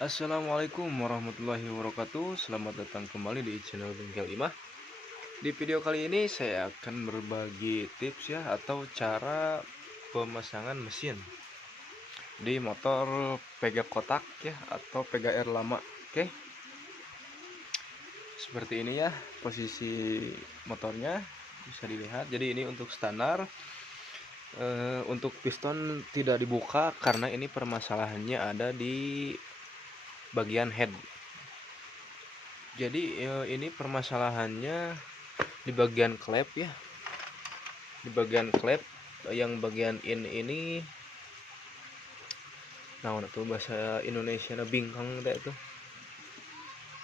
Assalamualaikum warahmatullahi wabarakatuh. Selamat datang kembali di channel Bengkel Imah. Di video kali ini saya akan berbagi tips ya atau cara pemasangan mesin di motor Pega kotak ya atau Pega R lama. Oke. Seperti ini ya posisi motornya bisa dilihat. Jadi ini untuk standar. Untuk piston tidak dibuka karena ini permasalahannya ada di bagian head. Jadi ini permasalahannya di bagian klep ya, di bagian klep yang bagian ini nah untuk bahasa Indonesia bingkang itu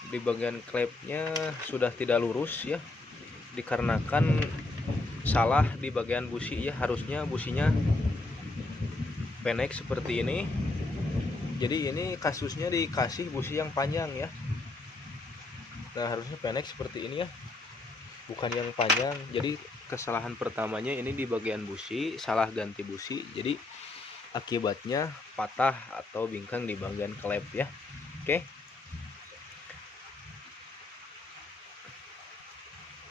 di bagian klepnya sudah tidak lurus ya, dikarenakan salah di bagian busi ya. Harusnya businya pendek seperti ini, jadi ini kasusnya dikasih busi yang panjang ya. Nah harusnya pendek seperti ini ya, bukan yang panjang. Jadi kesalahan pertamanya ini di bagian busi, salah ganti busi, jadi akibatnya patah atau bingkang di bagian klep ya.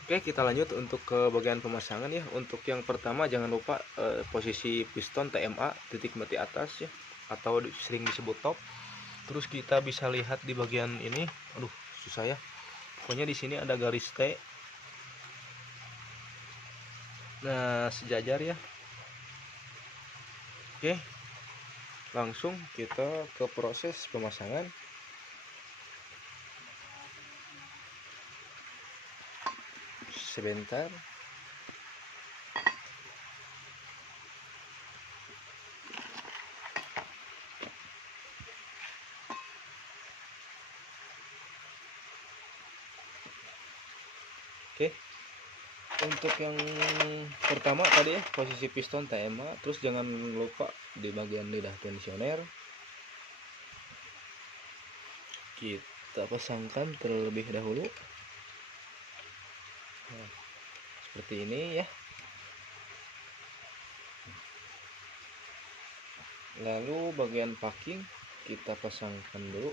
Oke, kita lanjut untuk ke bagian pemasangan ya. Untuk yang pertama jangan lupa posisi piston TMA titik mati atas ya, atau sering disebut top. Terus kita bisa lihat di bagian ini, aduh susah ya. Pokoknya di sini ada garis T. Nah, sejajar ya. Oke. Langsung kita ke proses pemasangan. Sebentar. Oke. Untuk yang pertama tadi ya, posisi piston TMA, terus jangan lupa di bagian lidah tensioner kita pasangkan terlebih dahulu. Nah, seperti ini ya. Lalu bagian packing kita pasangkan dulu.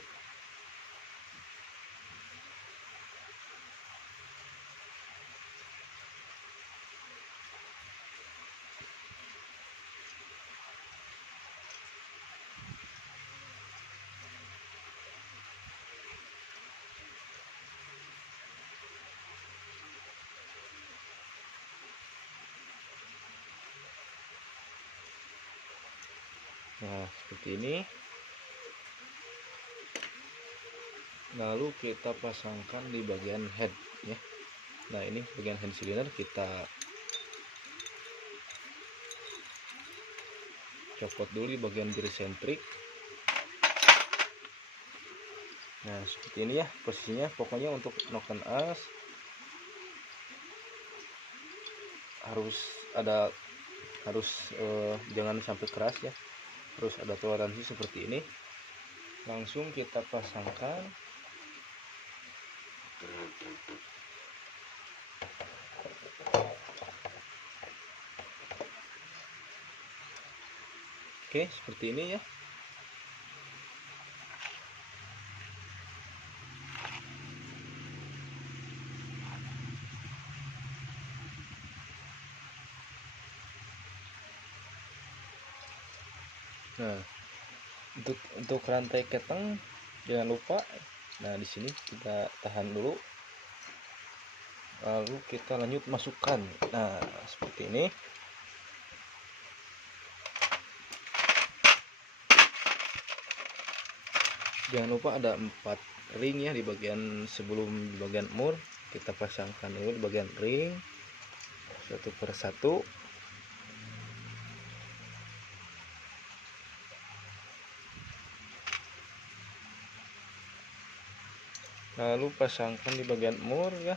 Nah, seperti ini. Lalu kita pasangkan di bagian head ya. Nah, ini bagian head cylinder kita copot dulu di bagian birsentrik. Nah, seperti ini ya posisinya. Pokoknya untuk noken as jangan sampai keras ya. Harus ada toleransi seperti ini. Langsung kita pasangkan. Oke, seperti ini ya. Nah, untuk rantai keteng jangan lupa. Nah, di sini kita tahan dulu. Lalu kita lanjut masukkan. Nah, seperti ini. Jangan lupa ada 4 ring ya di bagian sebelum di bagian mur. Kita pasangkan dulu di bagian ring satu per satu. Lalu pasangkan di bagian mur ya.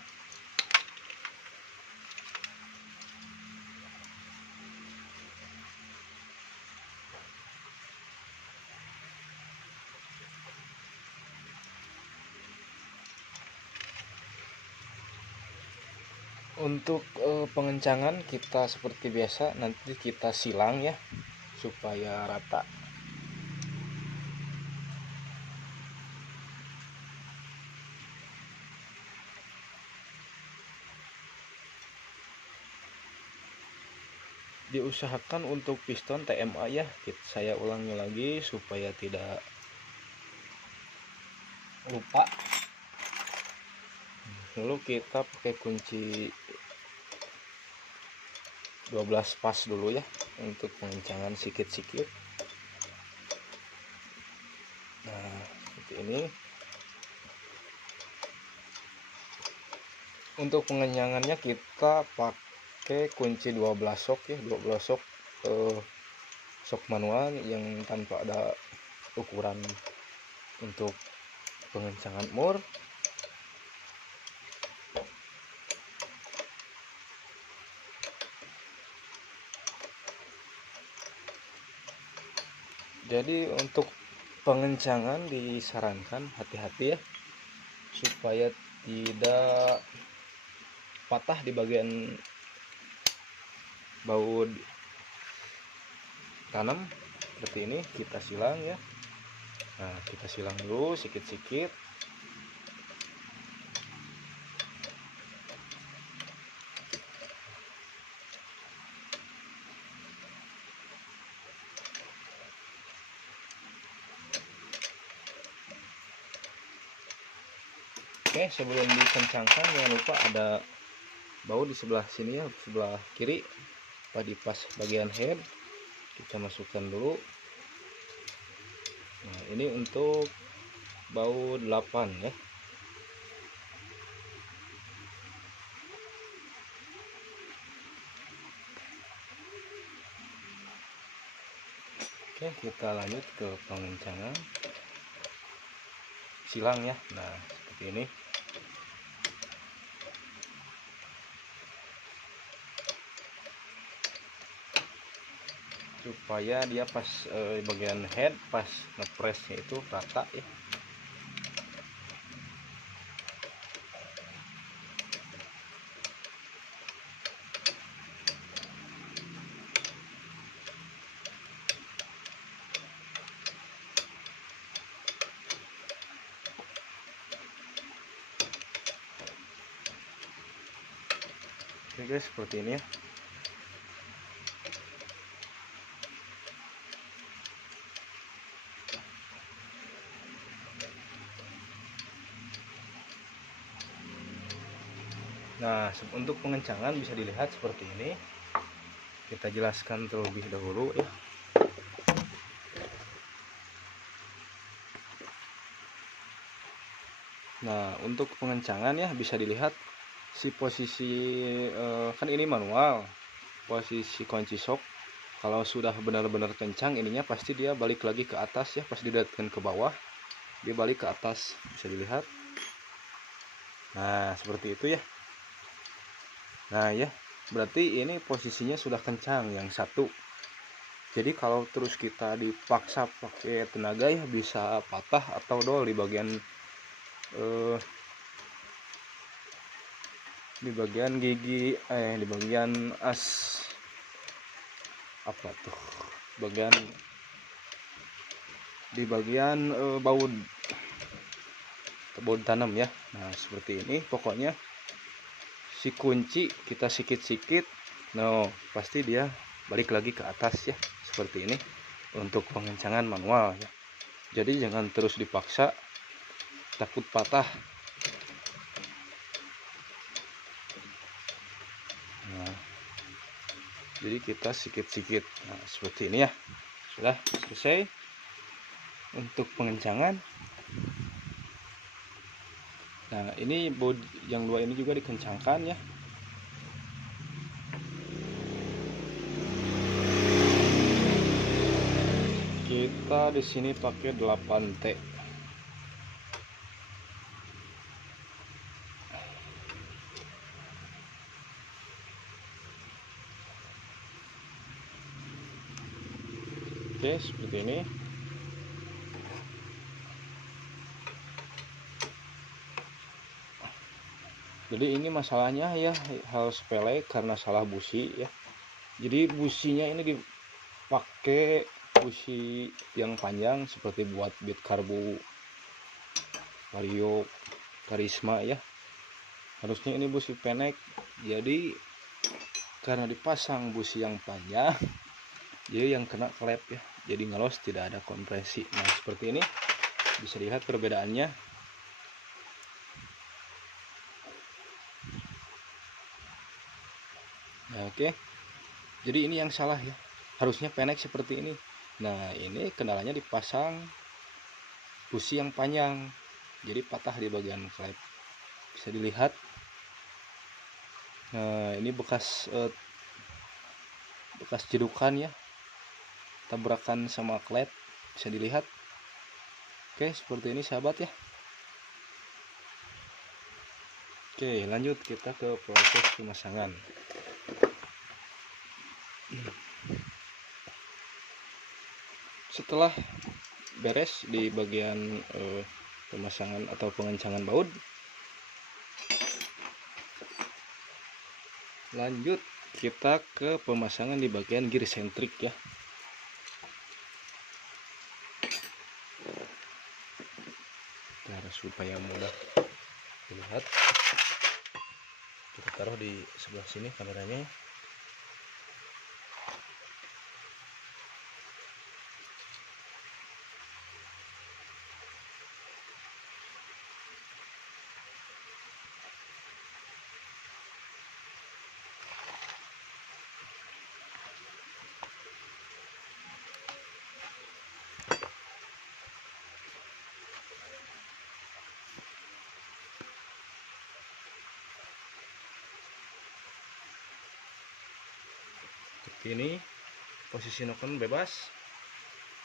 Untuk pengencangan kita seperti biasa, nanti kita silang ya supaya rata. diusahakan untuk piston TMA ya. Saya ulangi lagi supaya tidak lupa. Lalu kita pakai kunci 12 pas dulu ya untuk pengencangan sikit-sikit. Nah, seperti ini. Untuk pengencangannya kita pakai kunci 12 sok ya, 12 sok sok manual yang tanpa ada ukuran untuk pengencangan mur. Jadi untuk pengencangan disarankan hati-hati ya, supaya tidak patah di bagian baut tanam seperti ini. Kita silang ya. Nah, kita silang dulu sikit-sikit. Oke, sebelum dikencangkan jangan lupa ada baut di sebelah sini ya, sebelah kiri di pas bagian head kita masukkan dulu. Nah, ini untuk baut 8 ya. Oke, kita lanjut ke pengencangan silang ya. Nah, seperti ini. Supaya dia pas bagian head pas ngepresnya itu rata ya. Oke guys, seperti ini ya. Nah, untuk pengencangan bisa dilihat seperti ini. Kita jelaskan terlebih dahulu ya. Nah, untuk pengencangan ya bisa dilihat si posisi kan ini manual. Posisi kunci sok kalau sudah benar-benar kencang ininya pasti dia balik lagi ke atas ya. Pas didekatkan ke bawah dia balik ke atas, bisa dilihat. Nah, seperti itu ya. Nah ya, berarti ini posisinya sudah kencang yang satu. Jadi kalau terus kita dipaksa pakai tenaga ya bisa patah atau dol di bagian gigi di bagian as apa tuh, bagian di bagian baut tanam ya. Nah, seperti ini pokoknya si kunci kita sikit-sikit, no pasti dia balik lagi ke atas ya, seperti ini untuk pengencangan manual ya. Jadi jangan terus dipaksa, takut patah. Nah, jadi kita sikit-sikit. Nah, seperti ini ya. Sudah selesai untuk pengencangan. Nah, ini baut yang dua ini juga dikencangkan ya. Kita di sini pakai 8T. Oke, seperti ini. Jadi ini masalahnya ya hal sepele karena salah busi ya. Jadi businya ini dipakai busi yang panjang seperti buat bit karbu Vario Karisma ya. Harusnya ini busi pendek. Jadi karena dipasang busi yang panjang jadi yang kena klep ya, jadi ngelos, tidak ada kompresi. Nah seperti ini bisa dilihat perbedaannya. Nah, oke, jadi ini yang salah ya, harusnya pendek seperti ini. Nah ini kendalanya dipasang busi yang panjang, jadi patah di bagian klep, bisa dilihat. Nah ini bekas jedukan ya, tabrakan sama klep, bisa dilihat. Oke, seperti ini sahabat ya. Oke, lanjut kita ke proses pemasangan. Setelah beres di bagian pemasangan atau pengencangan baut, lanjut kita ke pemasangan di bagian gear sentrik ya. Cara supaya mudah dilihat, kita taruh di sebelah sini kameranya. Ini posisi noken bebas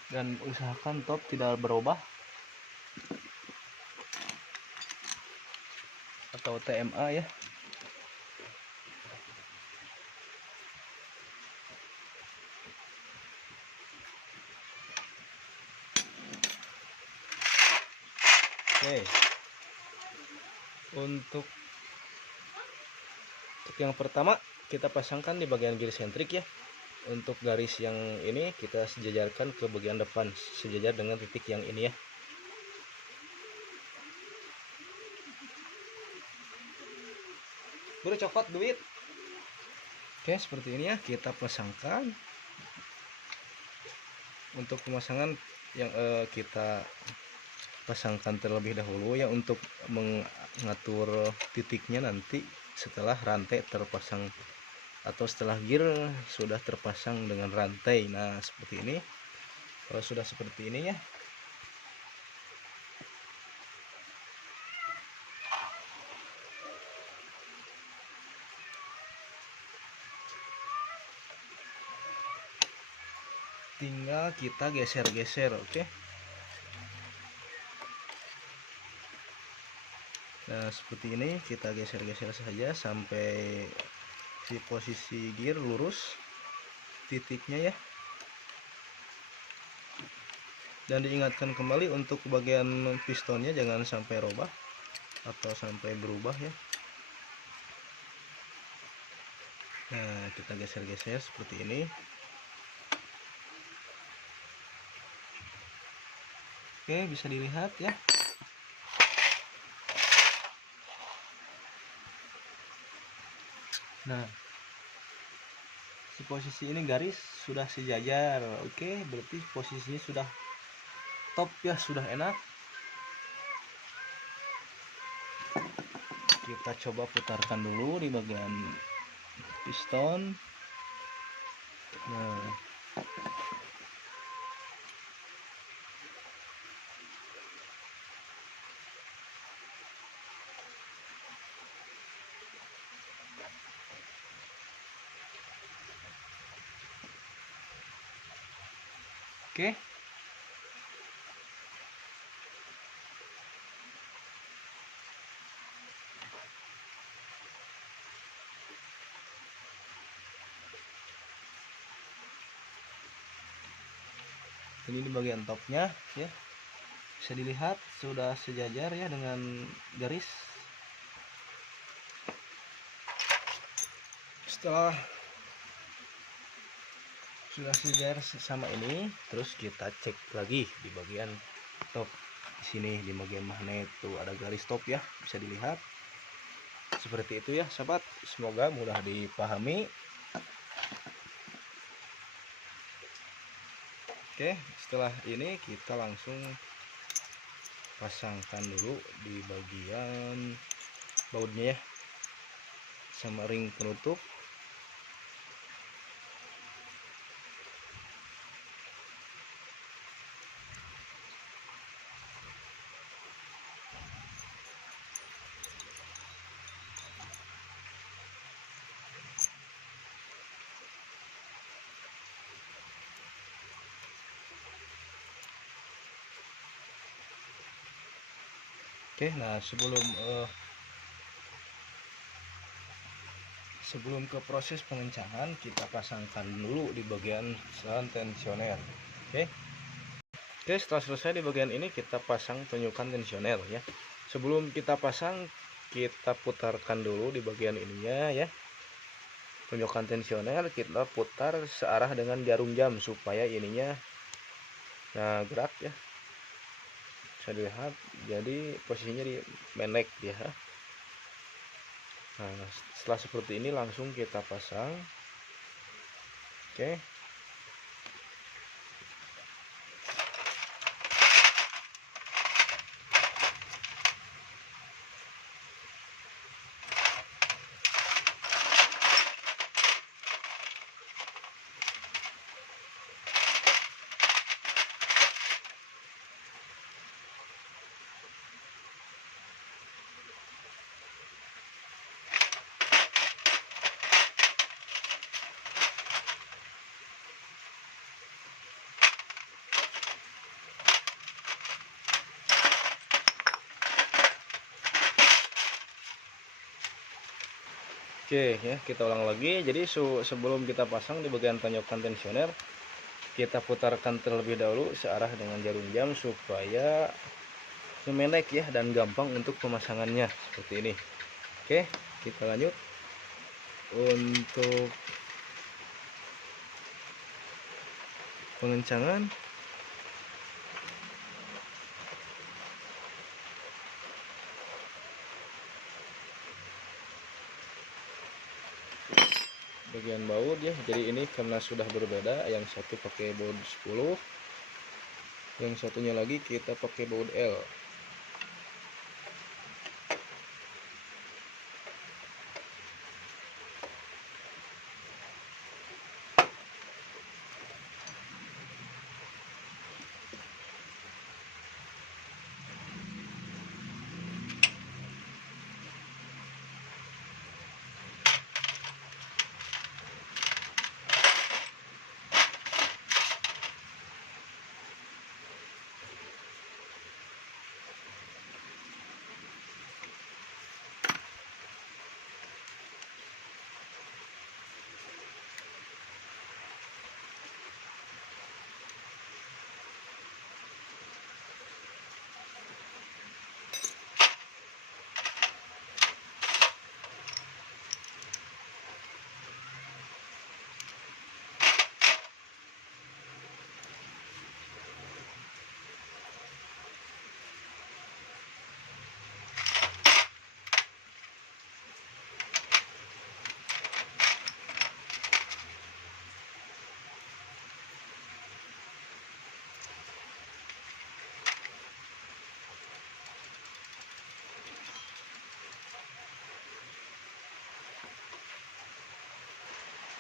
dan usahakan top tidak berubah atau TMA ya. Oke, untuk yang pertama kita pasangkan di bagian gear sentrik ya. Untuk garis yang ini kita sejajarkan ke bagian depan, sejajar dengan titik yang ini ya. Baru coklat duit. Oke, seperti ini ya, kita pasangkan. Untuk pemasangan yang kita pasangkan terlebih dahulu ya, untuk mengatur titiknya nanti setelah rantai terpasang atau setelah gear sudah terpasang dengan rantai. Nah seperti ini. Kalau sudah seperti ini ya, tinggal kita geser-geser. Oke. Nah seperti ini, kita geser-geser saja sampai di posisi gear lurus titiknya ya. Dan diingatkan kembali untuk bagian pistonnya jangan sampai robah atau sampai berubah ya. Nah kita geser-geser seperti ini. Oke, bisa dilihat ya. Nah di posisi ini garis sudah sejajar. Oke, berarti posisinya sudah top ya, sudah enak. Kita coba putarkan dulu di bagian piston. Nah oke. Ini di bagian topnya ya, bisa dilihat sudah sejajar ya dengan garis. Setelah sudah sejajar sama ini, terus kita cek lagi di bagian top. Di sini di bagian magnet tuh ada garis top ya, bisa dilihat seperti itu ya sahabat. Semoga mudah dipahami. Oke, setelah ini kita langsung pasangkan dulu di bagian bautnya ya, sama ring penutup. Oke, nah sebelum ke proses pengencangan, kita pasangkan dulu di bagian selang tensioner. Oke, setelah selesai di bagian ini kita pasang tunjukkan tensioner ya. Sebelum kita pasang, kita putarkan dulu di bagian ininya ya. Tunjukkan tensioner kita putar searah dengan jarum jam supaya ininya gerak ya. Bisa dilihat, jadi posisinya di menek ya. Nah, setelah seperti ini langsung kita pasang. Oke. Oke ya, kita ulang lagi. Jadi sebelum kita pasang di bagian tanjakan tensioner, kita putarkan terlebih dahulu searah dengan jarum jam supaya memenek ya dan gampang untuk pemasangannya seperti ini. Oke, kita lanjut untuk pengencangan. Bagian baut ya, jadi ini karena sudah berbeda, yang satu pakai baut 10, yang satunya lagi kita pakai baut L.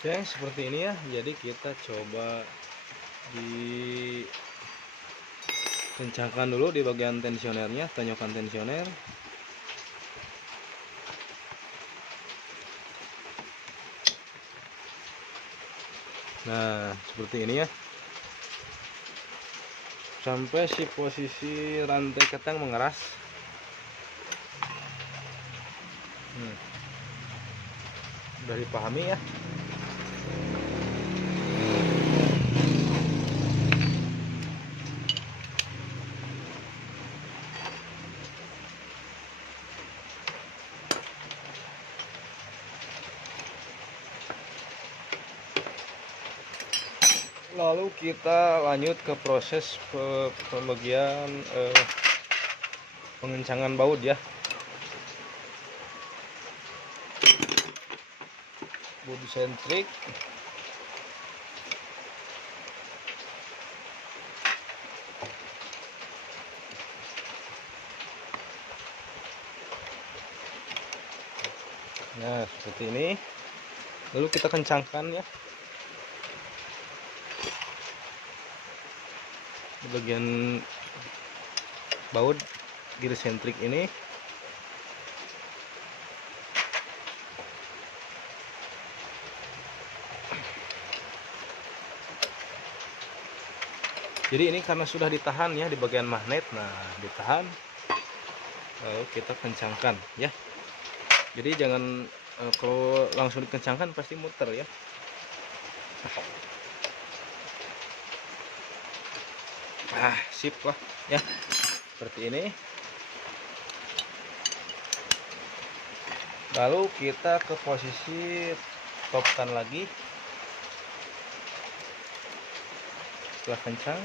Oke, seperti ini ya. Jadi kita coba dikencangkan dulu di bagian tensionernya, tanjakan tensioner. Nah, seperti ini ya. Sampai si posisi rantai ketang mengeras. Udah dipahami ya. Lalu kita lanjut ke proses pembagian pengencangan baut ya. Bodi sentrik, Nah, seperti ini. Lalu kita kencangkan ya di bagian baut gear sentrik ini. Jadi ini karena sudah ditahan ya di bagian magnet, nah ditahan, lalu kita kencangkan ya. Jadi jangan kalau langsung dikencangkan pasti muter ya. Nah, sip lah ya, seperti ini. Lalu kita ke posisi topkan lagi setelah kencang.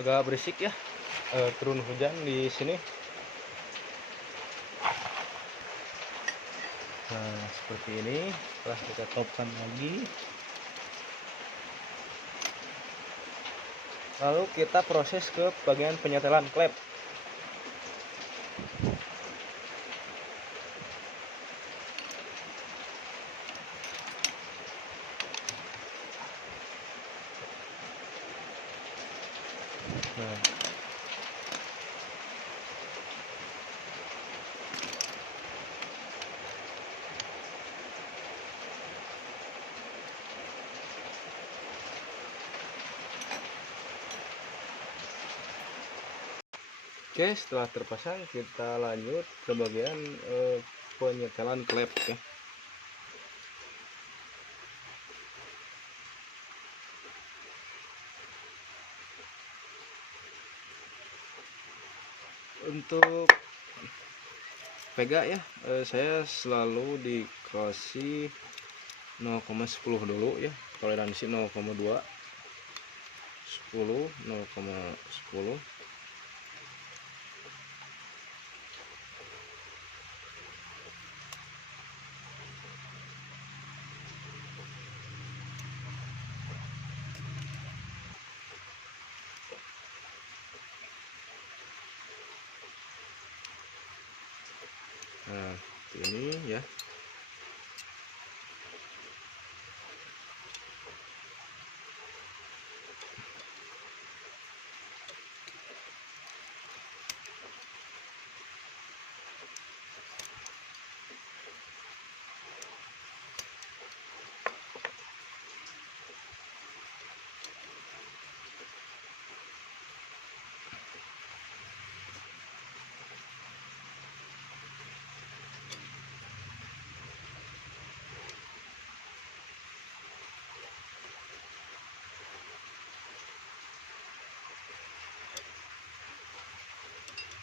Agak berisik ya, turun hujan di sini. Nah, seperti ini. Setelah kita topkan lagi, lalu kita proses ke bagian penyetelan klep. Nah, oke, setelah terpasang kita lanjut ke bagian penyetelan klep ya. Untuk pega ya, saya selalu dikasih 0,10 dulu ya, toleransi 0,2, 10, 0,10. Nah, ini ya.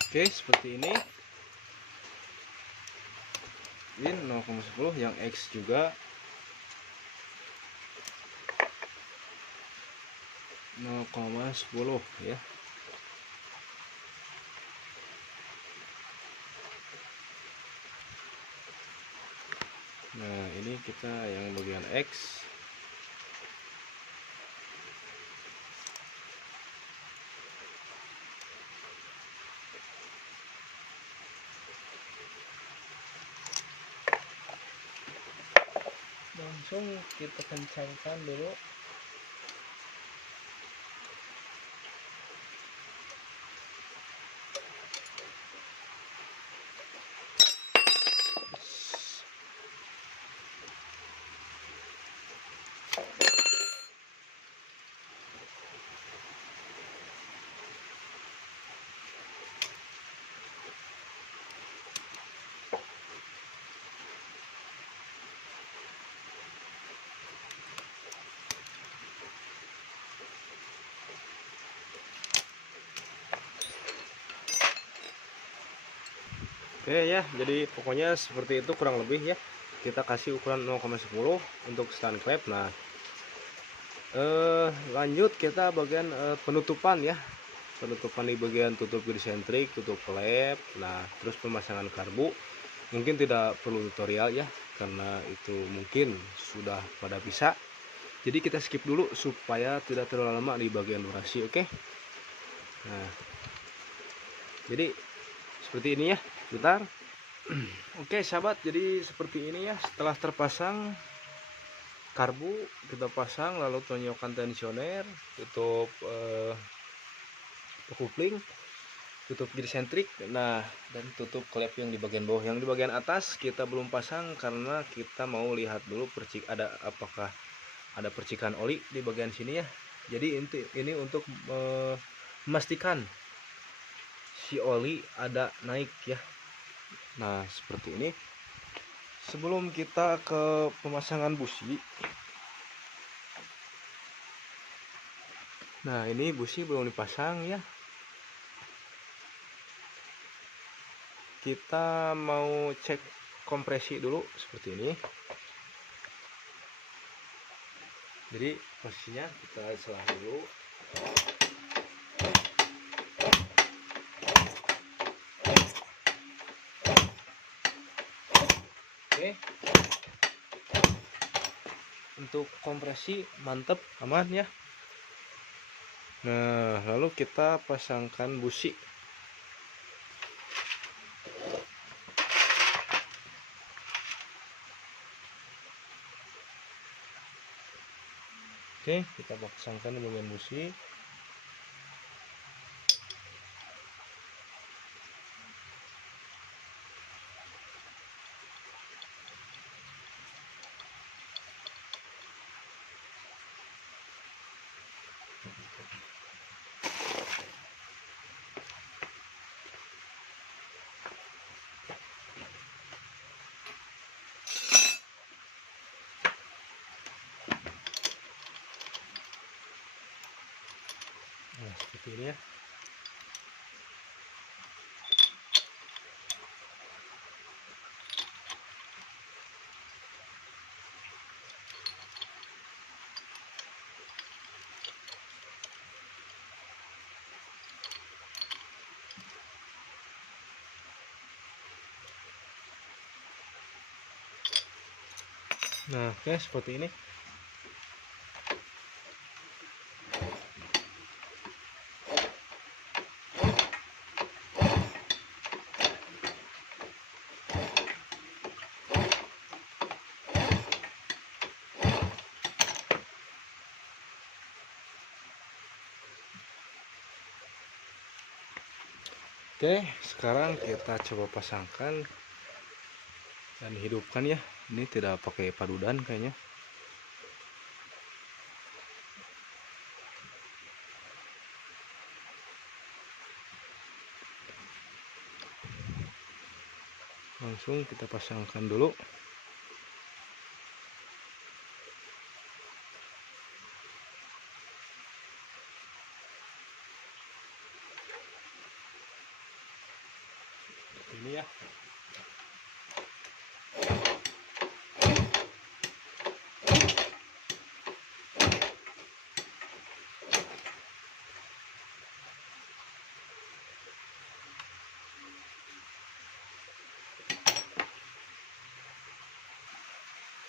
Oke, seperti ini. Ini 0,10, yang X juga 0,10 ya. Nah, ini kita yang bagian X. Langsung kita kencangkan dulu. Oke ya, jadi pokoknya seperti itu kurang lebih ya. Kita kasih ukuran 0,10 untuk stand klep. Nah, lanjut kita bagian penutupan ya. penutupan di bagian tutup grisentrik, tutup klep. Nah, terus pemasangan karbu mungkin tidak perlu tutorial ya, karena itu mungkin sudah pada bisa. Jadi kita skip dulu supaya tidak terlalu lama di bagian durasi, oke? Nah, jadi seperti ini ya, bentar. Oke sahabat, jadi seperti ini ya, setelah terpasang karbu kita pasang, lalu tonjokan tensioner, tutup kopling, tutup grisentrik, nah dan tutup klep yang di bagian bawah. Yang di bagian atas kita belum pasang karena kita mau lihat dulu apakah ada percikan oli di bagian sini ya. Jadi ini untuk memastikan si oli ada naik ya. Nah seperti ini. Sebelum kita ke pemasangan busi, nah ini busi belum dipasang ya. Kita mau cek kompresi dulu seperti ini. Jadi posisinya kita selah dulu. Oke. Untuk kompresi mantap, aman ya. Nah, lalu kita pasangkan busi. Oke, kita pasangkan bagian busi. Nah, seperti ini ya. Nah, oke seperti ini. Oke, sekarang kita coba pasangkan dan hidupkan ya. Ini tidak pakai padudan kayaknya. Langsung kita pasangkan dulu. Ini ya.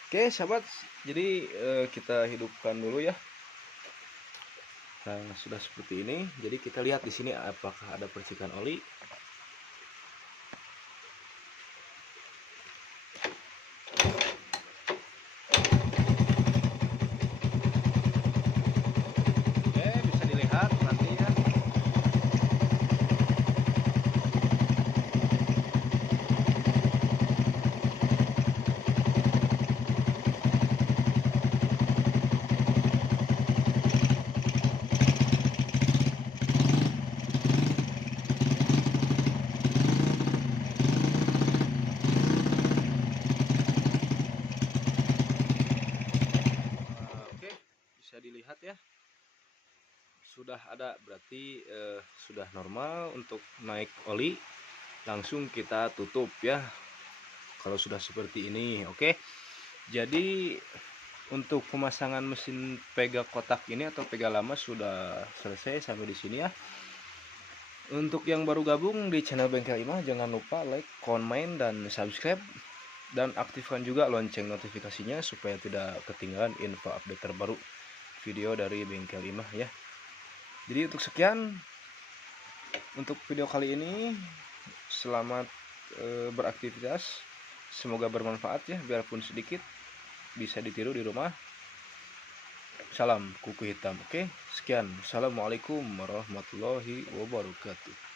Oke sahabat, jadi kita hidupkan dulu ya. Nah, sudah seperti ini. Jadi kita lihat di sini apakah ada percikan oli. Oke, bisa dilihat nanti ya. Oke, bisa dilihat ya. Sudah ada, berarti sudah normal untuk naik oli. Langsung kita tutup ya. Kalau sudah seperti ini, oke. Jadi untuk pemasangan mesin pega kotak ini atau pega lama sudah selesai sampai di sini ya. Untuk yang baru gabung di channel Bengkel Imah, jangan lupa like, comment, dan subscribe. Dan aktifkan juga lonceng notifikasinya supaya tidak ketinggalan info update terbaru video dari Bengkel Imah ya. Jadi untuk sekian untuk video kali ini. Selamat beraktivitas. Semoga bermanfaat ya, biarpun sedikit bisa ditiru di rumah. Salam kuku hitam. Oke, sekian. Assalamualaikum warahmatullahi wabarakatuh.